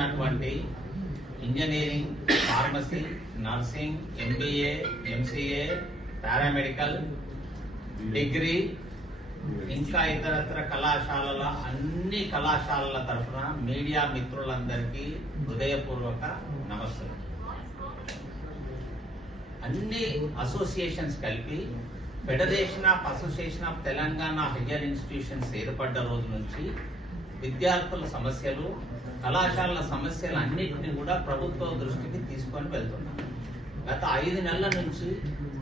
ఉన్నటువంటి engineering, pharmacy, nursing, MBA, MCA, paramedical, degree, ఇంకా ఇతరత్ర కళాశాలల అన్ని కళాశాలల తరఫున మీడియా మిత్రులందరికీ హృదయపూర్వక నమస్కారం. అన్ని అసోసియేషన్స్ కలిపి federation of association of Telangana higher institutions ఏర్పడ్డ రోజు నుంచి విద్యార్థుల సమస్యలు, కళాశాలల సమస్యలు అన్నింటినీ కూడా ప్రభుత్వ దృష్టికి తీసుకొని వెళ్తున్నాం. గత 5 నెలల నుంచి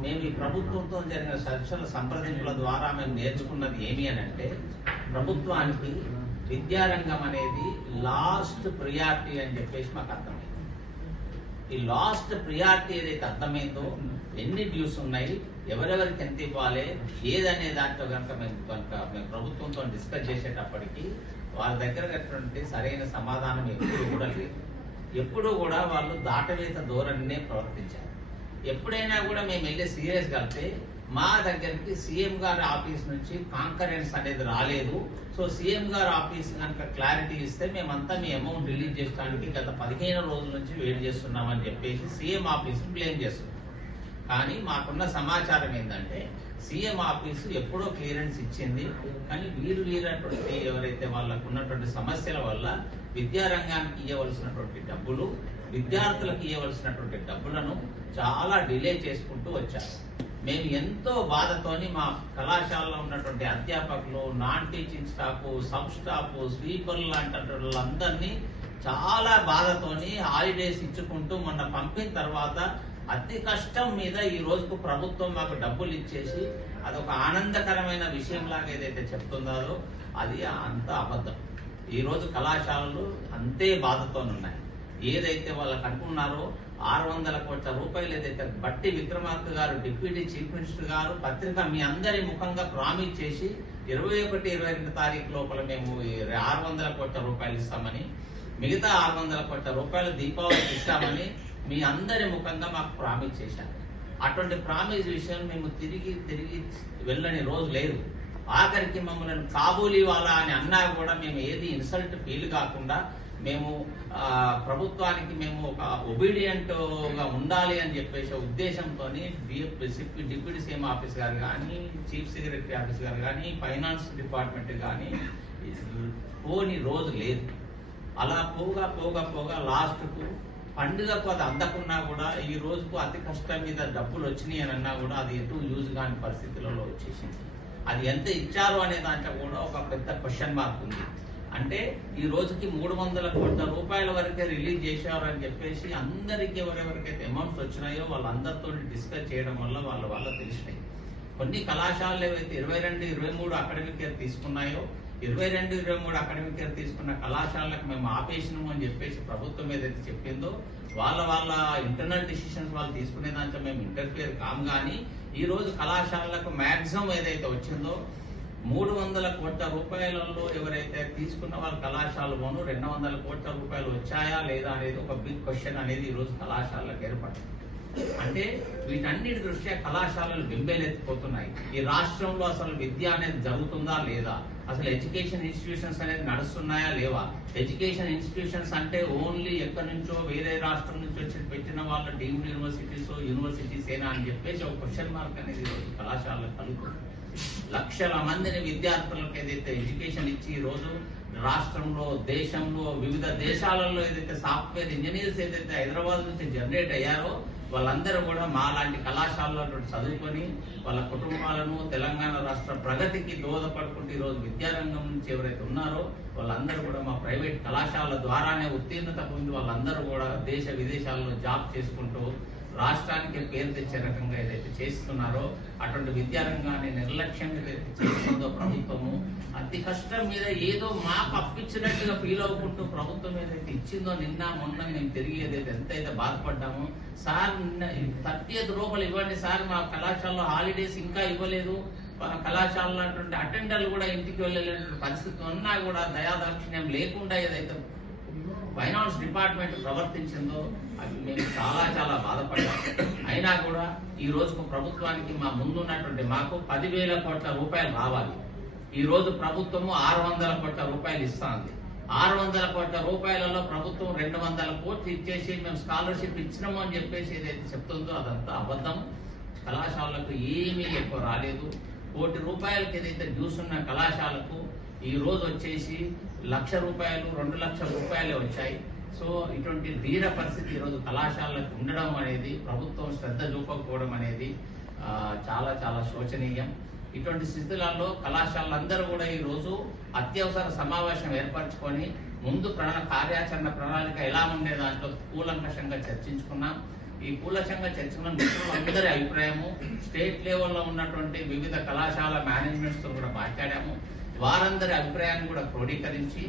మేము ఈ ప్రభుత్వంతో జరిగిన చర్చల సంప్రదింపుల ద్వారా మేము నేర్చుకున్నది ఏమి అని అంటే, ప్రభుత్వానికి విద్యారంగం అనేది లాస్ట్ ప్రియారిటీ అని చెప్పేసి మాకు అర్థమైంది. ఈ లాస్ట్ ప్రియారిటీ ఏదైతే అర్థమైందో, ఎన్ని డ్యూస్ ఉన్నాయి, ఎవరెవరికి ఎంత ఇవ్వాలి, ఏదనే దాంట్లో కనుక మేము ప్రభుత్వంతో డిస్కస్ చేసేటప్పటికి వాళ్ళ దగ్గర సరైన సమాధానం ఎప్పుడు కూడా లేదు. ఎప్పుడు కూడా వాళ్ళు దాటవేత ధోరణినే ప్రవర్తించారు. ఎప్పుడైనా కూడా మేము వెళ్ళి సీరియస్ కలిపితే మా దగ్గరికి సీఎం గారి ఆఫీస్ నుంచి కాంకరెన్స్ అనేది రాలేదు. సో సీఎం గారి ఆఫీస్ కనుక క్లారిటీ ఇస్తే మేమంతా మీ అమౌంట్ రిలీజ్ చేయడానికి గత 15 రోజుల నుంచి వెయిట్ చేస్తున్నామని చెప్పేసి సీఎం ఆఫీస్ బ్లేమ్ చేస్తున్నాం. కానీ మాకున్న సమాచారం ఏంటంటే, సీఎం ఆఫీసు ఎప్పుడో క్లియరెన్స్ ఇచ్చింది, కానీ వీరైనటువంటి ఎవరైతే వాళ్ళకు ఉన్నటువంటి సమస్యల వల్ల విద్యారంగానికి ఇవ్వవలసినటువంటి డబ్బులు, విద్యార్థులకు ఇవ్వవలసినటువంటి డబ్బులను చాలా డిలే చేసుకుంటూ వచ్చారు. మేము ఎంతో బాధతోని మా కళాశాలలో ఉన్నటువంటి అధ్యాపకులు, non teaching staff, sub staff, స్వీపర్లు లాంటి వాళ్ళందరినీ చాలా బాధతోని హాలిడేస్ ఇచ్చుకుంటూ మొన్న పంపిన తర్వాత అతి కష్టం మీద ఈ రోజుకు ప్రభుత్వం మాకు డబ్బులు ఇచ్చేసి అదొక ఆనందకరమైన విషయం లాగా ఏదైతే చెప్తుందో అది అంత అబద్ధం. ఈ రోజు కళాశాలలు అంతే బాధతోనున్నాయి. ఏదైతే వాళ్ళకు అనుకున్నారో 600 కోట్ల రూపాయలు ఏదైతే బట్టి విక్రమార్క గారు, డిప్యూటీ చీఫ్ మినిస్టర్ గారు పత్రిక మీ అందరి ముఖంగా ప్రామిస్ చేసి 21, 22 తారీఖు లోపల మేము 600 కోట్ల రూపాయలు ఇస్తామని, మిగతా 600 కోట్ల రూపాయలు దీపావళికి ఇస్తామని మీ అందరి ముఖంగా మాకు ప్రామిస్ చేశారు. అటువంటి ప్రామిస్ విషయం మేము తిరిగి వెళ్ళని రోజు లేదు. ఆఖరికి మమ్మల్ని కాబూలీ వాళ్ళ అని అన్నా కూడా మేము ఏది ఇన్సల్ట్ ఫీల్ కాకుండా మేము ప్రభుత్వానికి మేము ఒక ఒబీడియంట్ గా ఉండాలి అని చెప్పేసి ఉద్దేశంతో డిప్యూటీ సీఎం ఆఫీస్ గారు కానీ, చీఫ్ సెక్రటరీ ఆఫీస్ గారు కానీ, ఫైనాన్స్ డిపార్ట్మెంట్ కానీ పోని రోజు లేదు. అలా పోగా లాస్ట్కు పండుగకు అది అందకున్నా కూడా ఈ రోజుకు అతి కష్టం మీద డబ్బులు వచ్చినాయి అని అన్నా కూడా అది ఎటు యూజ్ కాని పరిస్థితులలో వచ్చేసింది. అది ఎంత ఇచ్చారు అనే దాంట్లో కూడా ఒక పెద్ద క్వశ్చన్ మార్క్ ఉంది. అంటే ఈ రోజుకి 300 కోట్ల రూపాయల వరకే రిలీజ్ చేశారు అని చెప్పేసి అందరికీ ఎవరెవరికైతే అమౌంట్స్ వచ్చినాయో వాళ్ళందరితో డిస్కస్ చేయడం వల్ల వాళ్ళ తెలిసినాయి. కొన్ని కళాశాలలు ఏవైతే 22, 23 అకాడమిక్ ఇయర్ తీసుకున్నాయో, 22, 23 అకాడమిక్ ఇయర్ తీసుకున్న కళాశాలకు మేము ఆపేసినాము అని చెప్పేసి ప్రభుత్వం ఏదైతే చెప్పిందో వాళ్ళ ఇంటర్నల్ డిసిషన్స్ వాళ్ళు తీసుకునే దాంట్లో మేము ఇంటర్ఫియర్ కాము. కానీ ఈ రోజు కళాశాలలకు మాక్సిమం ఏదైతే వచ్చిందో 300 కోట్ల రూపాయలలో ఎవరైతే తీసుకున్న వాళ్ళ కళాశాలలోనూ 200 కోట్ల రూపాయలు వచ్చాయా లేదా అనేది ఒక బిగ్ క్వశ్చన్ అనేది ఈ రోజు కళాశాలకు ఏర్పడింది. అంటే వీటన్నిటి దృష్ట్యా కళాశాలలు బెంబేలెత్తిపోతున్నాయి. ఈ రాష్ట్రంలో అసలు విద్య అనేది జరుగుతుందా లేదా, అసలు ఎడ్యుకేషన్ ఇన్స్టిట్యూషన్స్ అనేది నడుస్తున్నాయా లేవా, ఎడ్యుకేషన్ ఇన్స్టిట్యూషన్స్ అంటే ఓన్లీ ఎక్కడి నుంచో వేరే రాష్ట్రం నుంచి వచ్చి పెట్టిన వాళ్ళ డీమ్డ్ యూనివర్సిటీస్ ఏనా అని చెప్పేసి ఒక క్వశ్చన్ మార్క్ అనేది ఈరోజు కళాశాలకు కలుగుతుంది. లక్షల మందిని విద్యార్థులకు ఏదైతే ఎడ్యుకేషన్ ఇచ్చి ఈ రోజు రాష్ట్రంలో, దేశంలో, వివిధ దేశాలలో ఏదైతే సాఫ్ట్వేర్ ఇంజనీర్స్ ఏదైతే హైదరాబాద్ నుంచి జనరేట్ అయ్యారో వాళ్ళందరూ కూడా మా లాంటి కళాశాలలో చదువుకొని వాళ్ళ కుటుంబాలను, తెలంగాణ రాష్ట్ర ప్రగతికి దోహదపడుకుంటూ ఈ రోజు విద్యారంగం నుంచి ఎవరైతే ఉన్నారో వాళ్ళందరూ కూడా మా ప్రైవేట్ కళాశాలల ద్వారానే ఉత్తీర్ణత పొంది వాళ్ళందరూ కూడా దేశ విదేశాల్లో జాబ్ చేసుకుంటూ రాష్ట్రానికి పేరు తెచ్చే రకంగా ఏదైతే చేస్తున్నారో అటువంటి విద్యారంగాన్ని నిర్లక్ష్యంగా ఏదైతే చేస్తుందో ప్రభుత్వము, అతి కష్టం మీద ఏదో మాకు అప్పించినట్టుగా ఫీల్ అవుకుంటూ ప్రభుత్వం ఏదైతే ఇచ్చిందో నిన్న మొన్న మేము తిరిగి ఏదైతే ఎంతైతే బాధపడ్డామో, సార్ 30th లోపల ఇవ్వండి సార్, మా కళాశాలలో హాలిడేస్ ఇంకా ఇవ్వలేదు, మన కళాశాలలో అటెండర్లు కూడా ఇంటికి వెళ్ళలేని పరిస్థితి ఉన్నా కూడా దయాదాక్షిణ్యం లేకుండా ఏదైతే ఫైనాన్స్ డిపార్ట్మెంట్ ప్రవర్తించిందో అది మేము చాలా బాధపడ్డాం. అయినా కూడా ఈ రోజుకు ప్రభుత్వానికి మా ముందున్నటువంటి మాకు 10,000 కోట్ల రూపాయలు రావాలి. ఈ రోజు ప్రభుత్వము 600 కోట్ల రూపాయలు ఇస్తుంది. 600 కోట్ల రూపాయలలో ప్రభుత్వం 200 కోట్లు ఇచ్చేసి మేము స్కాలర్షిప్ ఇచ్చినాము అని చెప్పేసి ఏదైతే చెప్తుందో అదంతా అబద్ధం. కళాశాలకు ఏమీ ఎక్కువ రాలేదు. ₹1 కోటి ఏదైతే డ్యూస్ ఉన్న కళాశాలకు ఈ రోజు వచ్చేసి ₹1,00,000 2 లక్షల రూపాయలే వచ్చాయి. సో ఇటువంటి ధీర పరిస్థితి ఈరోజు కళాశాలకు ఉండడం అనేది, ప్రభుత్వం శ్రద్ధ చూపకపోవడం అనేది చాలా చాలా శోచనీయం. ఇటువంటి స్థితులలో కళాశాలలందరూ కూడా ఈరోజు అత్యవసర సమావేశం ఏర్పరచుకొని ముందు కార్యాచరణ ప్రణాళిక ఎలా ఉండే దాంట్లో కూలంకషంగా చర్చించుకున్నాం. ఈ కూలంకషంగా చర్చించిన మిత్రులందరి అభిప్రాయము, స్టేట్ లెవెల్లో ఉన్నటువంటి వివిధ కళాశాల మేనేజ్మెంట్స్ తో కూడా మాట్లాడాము. వారందరి అభిప్రాయాన్ని కూడా క్రోడీకరించి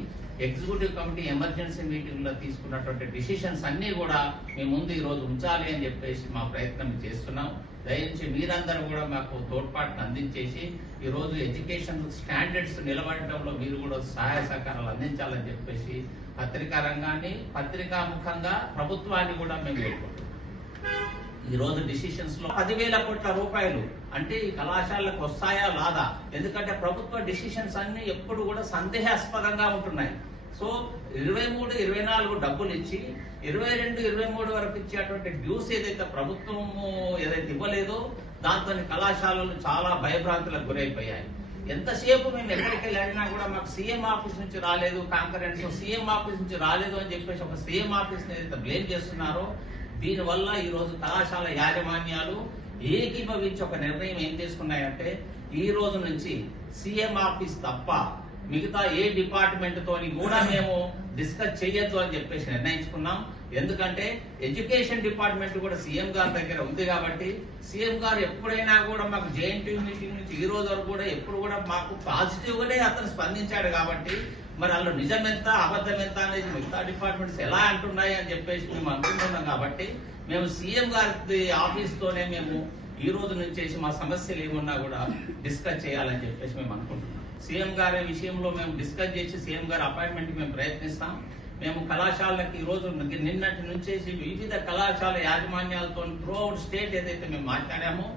ఎగ్జిక్యూటివ్ కమిటీ ఎమర్జెన్సీ మీటింగ్ లో తీసుకున్నటువంటి డిసిషన్స్ అన్ని కూడా మీ ముందు ఈ రోజు ఉంచాలి అని చెప్పేసి మా ప్రయత్నం చేస్తున్నాం. దయచేసి మీరందరూ కూడా మాకు తోడ్పాటును అందించేసి ఈ రోజు ఎడ్యుకేషన్ స్టాండర్డ్స్ నిలబడటంలో మీరు కూడా సహాయ సహకారాలు అందించాలని చెప్పేసి పత్రికా రంగాన్ని, పత్రికాముఖంగా ప్రభుత్వాన్ని కూడా మేము వేడుకుంటున్నాం. ఈ రోజు డిసిషన్స్ లో 10,000 కోట్ల రూపాయలు అంటే ఈ కళాశాలకు వస్తాయా లాదా? ఎందుకంటే ప్రభుత్వ డిసిషన్స్ అన్ని ఎప్పుడు కూడా సందేహాస్పదంగా ఉంటున్నాయి. సో 23, 24 డబ్బులు ఇచ్చి 22, 23 వరకు ఇచ్చేటువంటి డ్యూస్ ఏదైతే ప్రభుత్వము ఏదైతే ఇవ్వలేదో దాంతో కళాశాలలు చాలా భయభ్రాంతులకు గురైపోయాయి. ఎంతసేపు మేము ఎక్కడికి వెళ్ళినా కూడా మాకు సీఎం ఆఫీస్ నుంచి రాలేదు, కాంకరెన్స్ సీఎం ఆఫీస్ నుంచి రాలేదు అని చెప్పేసి ఒక సీఎం ఆఫీస్ ఏదైతే బ్లేమ్ చేస్తున్నారో దీనివల్ల ఈ రోజు కళాశాల యాజమాన్యాలు ఏకీభవించి ఒక నిర్ణయం ఏం తీసుకున్నాయంటే ఈ రోజు నుంచి సీఎం ఆఫీస్ తప్ప మిగతా ఏ డిపార్ట్మెంట్ తోని కూడా మేము డిస్కస్ చేయొద్దు అని చెప్పేసి నిర్ణయించుకున్నాం. ఎందుకంటే ఎడ్యుకేషన్ డిపార్ట్మెంట్ కూడా సీఎం గారి దగ్గర ఉంది కాబట్టి సీఎం గారు ఎప్పుడైనా కూడా మాకు జేఎన్టీ మీటింగ్ నుంచి ఈ రోజు వరకు కూడా ఎప్పుడు కూడా మాకు పాజిటివ్ గానే అతను స్పందించాడు కాబట్టి మరి అందులో నిజం ఎంత అబద్ధం ఎంత అనేది మిగతా డిపార్ట్మెంట్స్ ఎలా అంటున్నాయి అని చెప్పేసి మేము అనుకుంటున్నాం. కాబట్టి మేము సీఎం గారి ఆఫీస్ తోనే మేము ఈ రోజు నుంచి మా సమస్యలు ఏమున్నా కూడా డిస్కస్ చేయాలని చెప్పేసి మేము అనుకుంటున్నాం. సీఎం గారి విషయంలో మేము డిస్కస్ చేసి సీఎం గారి అపాయింట్మెంట్ మేము ప్రయత్నిస్తాం. మేము కళాశాలకి ఈ రోజు నిన్నటి నుంచి వివిధ కళాశాల యాజమాన్యాలతో త్రూఅవుట్ స్టేట్ ఏదైతే మేము మాట్లాడామో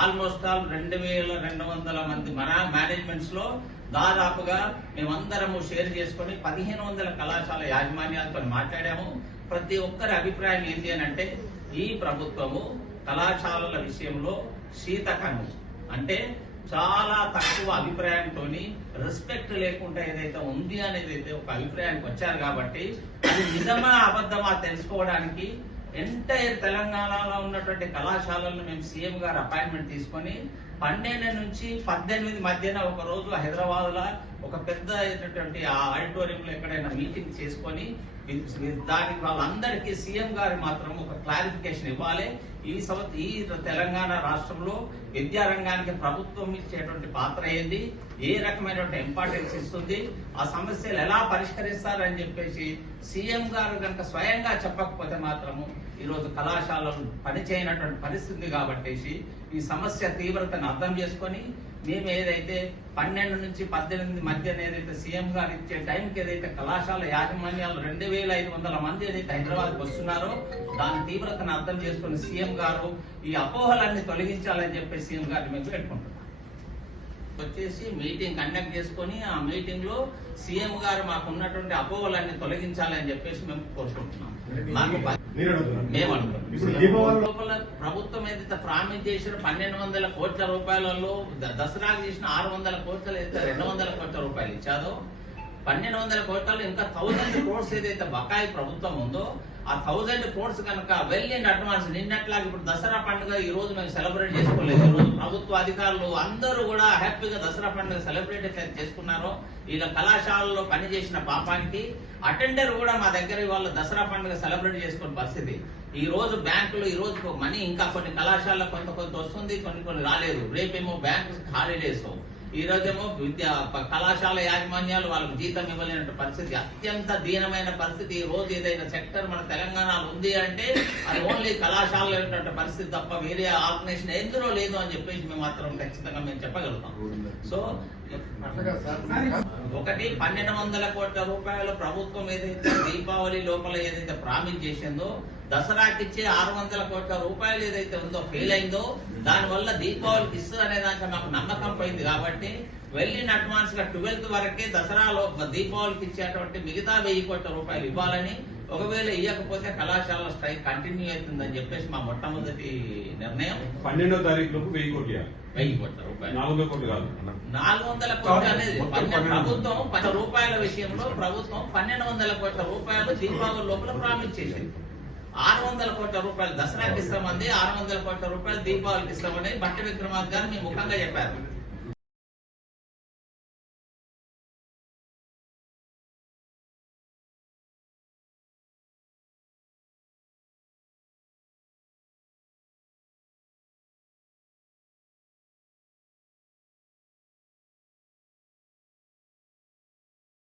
ఆల్మోస్ట్ ఆల్ 2,200 మంది మన మేనేజ్మెంట్స్ లో దాదాపుగా మేమందరము షేర్ చేసుకుని 1,500 కళాశాల యాజమాన్యాలతో మాట్లాడాము. ప్రతి ఒక్కరి అభిప్రాయం ఏంటి అని అంటే ఈ ప్రభుత్వము కళాశాలల విషయంలో శీతకను అంటే చాలా తక్కువ అభిప్రాయంతో రెస్పెక్ట్ లేకుండా ఏదైతే ఉంది అనేది అయితే ఒక అభిప్రాయానికి వచ్చారు. కాబట్టి అది నిజమా అబద్ధమా తెలుసుకోవడానికి ఎంటైర్ తెలంగాణలో ఉన్నటువంటి కళాశాలలను మేము సీఎం గారు అపాయింట్మెంట్ తీసుకొని 12 నుంచి 18 మధ్యన ఒక రోజు హైదరాబాద్ లో ఒక పెద్ద ఆడిటోరియంలో ఎక్కడైనా మీటింగ్ చేసుకొని దానికి వాళ్ళందరికీ సీఎం గారు మాత్రం ఒక క్లారిఫికేషన్ ఇవ్వాలి. ఈ తెలంగాణ రాష్ట్రంలో విద్యారంగానికి ప్రభుత్వం ఇచ్చేటువంటి పాత్ర ఏంది, ఏ రకమైనటువంటి ఇంపార్టెన్స్ ఇస్తుంది, ఆ సమస్యలు ఎలా పరిష్కరిస్తారని చెప్పేసి సీఎం గారు కనుక స్వయంగా చెప్పకపోతే మాత్రము ఈ రోజు కళాశాలలు పనిచేయనటువంటి పరిస్థితి కాబట్టి ఈ సమస్య తీవ్రతను అర్థం చేసుకొని మేము ఏదైతే 12 నుంచి 18 మధ్యన ఏదైతే సీఎం గారు ఇచ్చే టైంకి ఏదైతే కళాశాల యాజమాన్యాలు 2,500 మంది ఏదైతే హైదరాబాద్ వస్తున్నారో దాని తీవ్రతను అర్థం చేసుకుని సీఎం గారు ఈ అపోహలన్నీ తొలగించాలని చెప్పి సీఎం గారిని మేము పెట్టుకుంటున్నాం. వచ్చేసి మీటింగ్ కండక్ట్ చేసుకొని ఆ మీటింగ్ లో సీఎం గారు మాకు ఉన్నటువంటి అపోహలన్నీ తొలగించాలని చెప్పేసి మేము కోరుకుంటున్నాం. మేము అనుకుంటున్నాం ప్రభుత్వం ఏదైతే ప్రామిస్ చేసిన 1,200 కోట్ల రూపాయలలో దసరాకు చేసిన 600 కోట్లు అయితే 200 కోట్ల రూపాయలు ఇచ్చాదో 1,200 కోట్లలో ఇంకా 1,000 crores ఏదైతే బకాయి ప్రభుత్వం ఉందో ఆ 1,000 crores కనుక వెల్ ఇన్ అడ్వాన్స్ నిన్నట్లాగా ఇప్పుడు దసరా పండుగ ఈ రోజు మేము సెలబ్రేట్ చేసుకోలేదు. ఈ రోజు ప్రభుత్వ అధికారులు అందరూ కూడా హ్యాపీగా దసరా పండుగ సెలబ్రేట్ చేసుకున్నారో వీళ్ళ కళాశాలలో పనిచేసిన పాపానికి అటెండర్ కూడా మా దగ్గర వాళ్ళ దసరా పండుగ సెలబ్రేట్ చేసుకునే పరిస్థితి. ఈ రోజు బ్యాంకులో ఈ రోజు మనీ ఇంకా కొన్ని కళాశాలలో కొంత వస్తుంది, కొన్ని రాలేదు. రేపేమో బ్యాంకు హాలిడేస్, ఈ రోజేమో కళాశాల యాజమాన్యాలు వాళ్ళకు జీతం ఇవ్వలేనటువంటి పరిస్థితి, అత్యంత దీనమైన పరిస్థితి. ఈ రోజు ఏదైనా సెక్టర్ మన తెలంగాణలో ఉంది అంటే అది ఓన్లీ కళాశాలలో ఉన్నటువంటి పరిస్థితి తప్ప వేరే ఆర్గనైజేషన్ ఎందులో లేదు అని చెప్పేసి మేము మాత్రం ఖచ్చితంగా మేము చెప్పగలుగుతాం. సో ఒకటి 1,200 కోట్ల రూపాయలు ప్రభుత్వం ఏదైతే దీపావళి లోపల ఏదైతే ప్రామిస్ చేసిందో దసరాకిచ్చే 600 కోట్ల రూపాయలు ఏదైతే ఉందో ఫెయిల్ అయిందో దానివల్ల దీపావళికి ఇస్తుంది అనే దాంట్లో మాకు నమ్మకం పోయింది. కాబట్టి వెల్ ఇన్ అడ్వాన్స్ గా 12th వరకే దసరాలో దీపావళికి ఇచ్చేటువంటి మిగతా 1000 కోట్ల రూపాయలు ఇవ్వాలని, ఒకవేళ ఇవ్వకపోతే కళాశాల స్ట్రైక్ కంటిన్యూ అవుతుందని చెప్పేసి మా మొట్టమొదటి నిర్ణయం. 12వ తారీఖు లోపు 1000 కోట్లు 1000 కోట్ల రూపాయలు, 400 కోట్లు కాదు, 400 కోట్లు అనేది ప్రభుత్వం 10 రూపాయల విషయంలో ప్రభుత్వం 1200 కోట్ల రూపాయలు దీపావళి లోపల ప్రామిస్ చేసింది. 600 కోట్ల రూపాయలు దసరాకి ఇస్తామంది, 600 కోట్ల రూపాయలు దీపావళికి ఇస్తామని బట్టి విక్రమార్క గారు మీ ముఖంగా చెప్పారు.